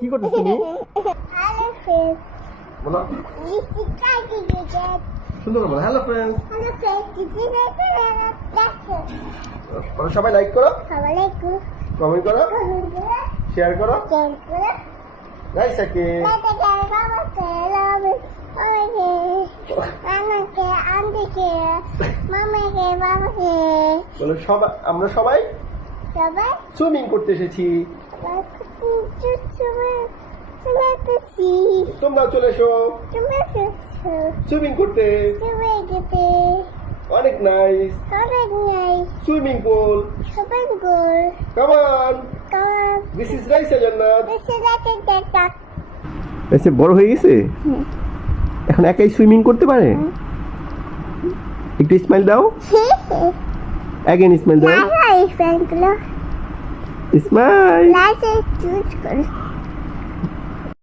কি করছিস তুমি? হ্যালো ফ্রেন্ড বলো দিদি কাকে গেছে সুন্দর বলো হ্যালো ফ্রেন্ডস। হ্যালো ফ্রেন্ড দিদি দেখো দেখো বলো সবাই লাইক করো, আসসালামাইকুম কমেন্ট করো, শেয়ার করো। গাইস একে বলো সবাই আমরা সবাই সুইমিং করতে এসেছি, তোমরা চলে এসো সুইমিং করতে। অনেক nice swimming pool, come on, this is Raisa Jannat. এসে বড় হয়ে গেছে, এখন একাই সুইমিং করতে পারে। একটু স্মাইল দাও, অ্যাগেন স্মাইল দাও, স্মাইল।